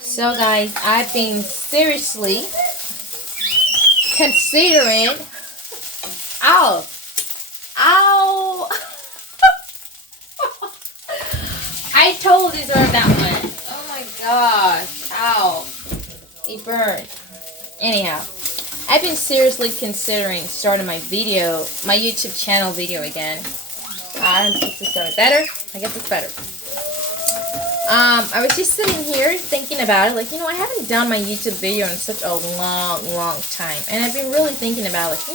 So guys, I've been seriously considering. Ow! Ow! I totally deserve that one. Oh my gosh. Ow. It burned. Anyhow, I've been seriously considering starting my YouTube channel video again. I don't know if this is better. I guess it's better. I was just sitting here thinking about it, like, I haven't done my YouTube video in such a long time, and I've been really thinking about, like,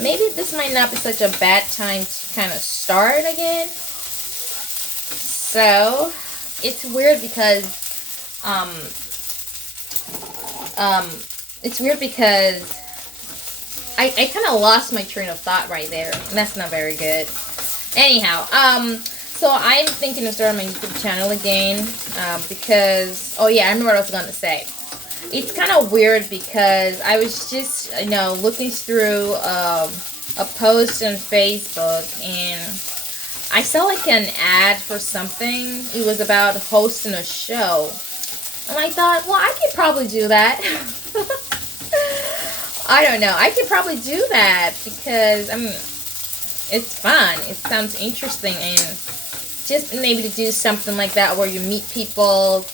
maybe this might not be such a bad time to kind of start again. So, it's weird because, I kind of lost my train of thought right there, and that's not very good. Anyhow, so I'm thinking of starting my YouTube channel again, because, oh yeah, I remember what I was going to say. It's kind of weird because I was just, looking through a post on Facebook, and I saw like an ad for something. It was about hosting a show, and I thought, well, I could probably do that. I don't know, I could probably do that because, it's fun. It sounds interesting, and just being able to do something like that where you meet people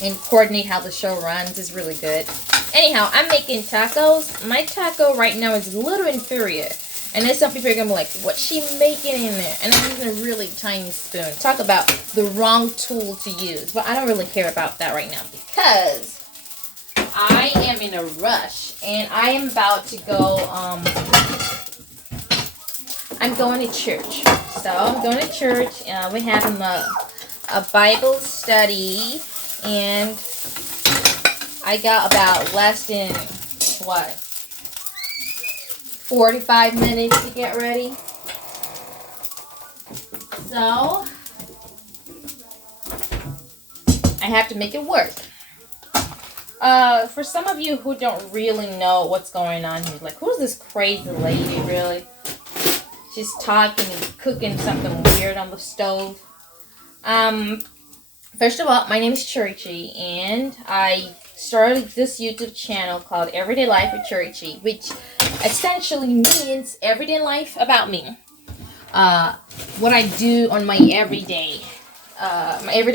and coordinate how the show runs is really good. Anyhow, I'm making tacos. My taco right now is a little inferior. And then some people are going to be like, what's she making in there? And I'm using a really tiny spoon. Talk about the wrong tool to use. But I don't really care about that right now because I am in a rush. And I am about to go, I'm going to church. So I'm going to church. We're having a Bible study, and I got about less than 45 minutes to get ready. So I have to make it work. For some of you who don't really know what's going on here, like, who's this crazy lady really? She's talking and cooking something weird on the stove. First of all, my name is Churchy, and I started this YouTube channel called Everyday Life with Churchy, which essentially means everyday life about me. What I do on my everyday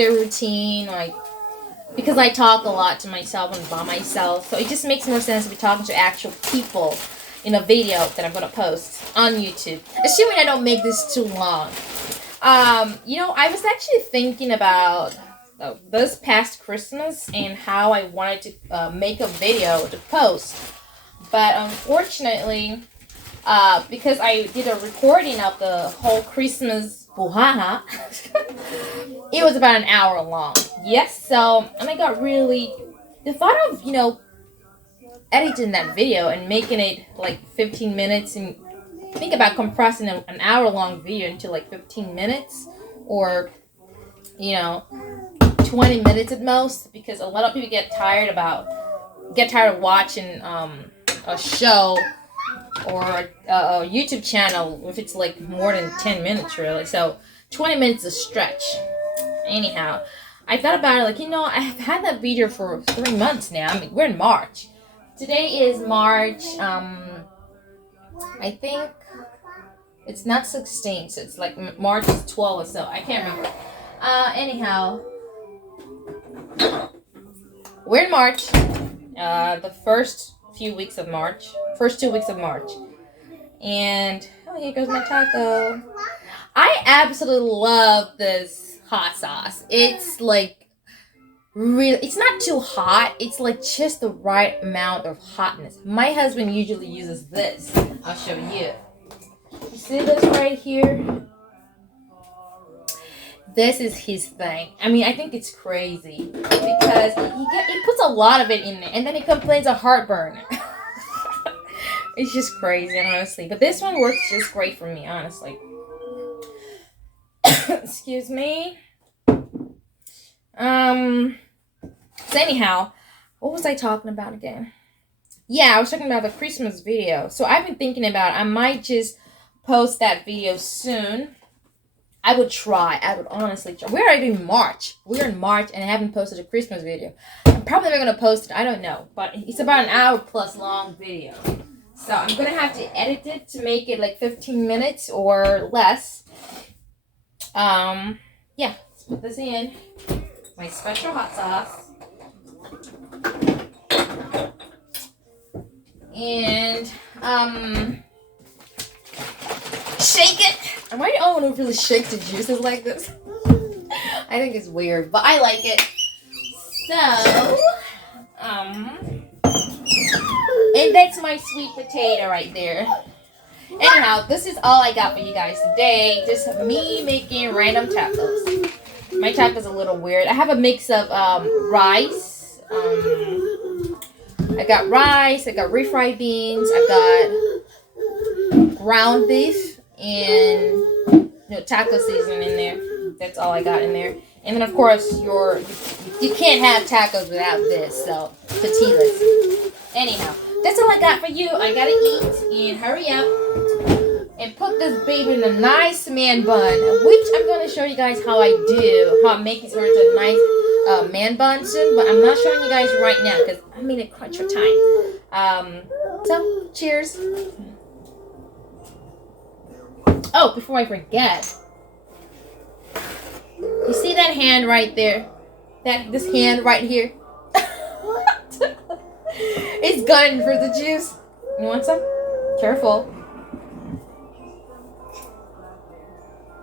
routine, because I talk a lot to myself and by myself, so it just makes more sense to be talking to actual people in a video that I'm going to post on YouTube, assuming I don't make this too long. I was actually thinking about this past Christmas and how I wanted to make a video to post, but unfortunately, because I did a recording of the whole Christmas buhaha, it was about an hour long. Yes, so, and I got really, the thought of, editing that video and making it like 15 minutes, and think about compressing an hour-long video into like 15 minutes or 20 minutes at most, because a lot of people get tired of watching a show or a YouTube channel if it's like more than 10 minutes really. So 20 minutes is a stretch. Anyhow, I thought about it, like, I've had that video for 3 months now. We're in March. Today is March, I think it's not 16, so it's like March 12 or so. I can't remember. Anyhow, we're in March, the first 2 weeks of March. And, oh, here goes my taco. I absolutely love this hot sauce. It's like, really, it's not too hot. It's like just the right amount of hotness. My husband usually uses this. I'll show you. You see this right here? This is his thing. I think it's crazy because he puts a lot of it in there, and then he complains of heartburn. It's just crazy, honestly. But this one works just great for me, honestly. Excuse me. So anyhow, what was I talking about again? Yeah, I was talking about the Christmas video. So I've been thinking about, I might just post that video soon. I would try. I would honestly try. We're already in March. We're in March and I haven't posted a Christmas video. I'm probably never going to post it. I don't know. But it's about an hour plus long video. So I'm going to have to edit it to make it like 15 minutes or less. Yeah. Let's put this in. My special hot sauce. And, shake it. I might want to really shake the juices like this. I think it's weird, but I like it. So, and that's my sweet potato right there. Anyhow, this is all I got for you guys today. Just me making random tacos. My taco's a little weird. I have a mix of rice. I got rice. I got refried beans. I got ground beef and taco seasoning in there. That's all I got in there. And then of course you can't have tacos without this. So tortillas. Anyhow, that's all I got for you. I gotta eat and hurry up and put this baby in a nice man bun, which I'm gonna show you guys how I make it into a nice man bun soon. But I'm not showing you guys right now because I'm in a crunch for time. So cheers. Oh, before I forget, you see that hand right there? This hand right here? It's gunning for the juice. You want some? Careful.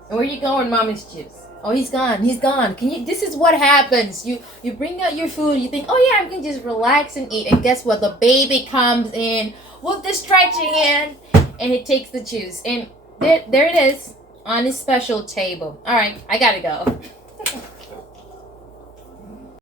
Where are you going, Mommy's juice? Oh, he's gone. He's gone. This is what happens. You bring out your food. You think, oh yeah, I can just relax and eat. And guess what? The baby comes in with the stretching hand, and it takes the juice. And there it is on his special table. All right, I gotta go.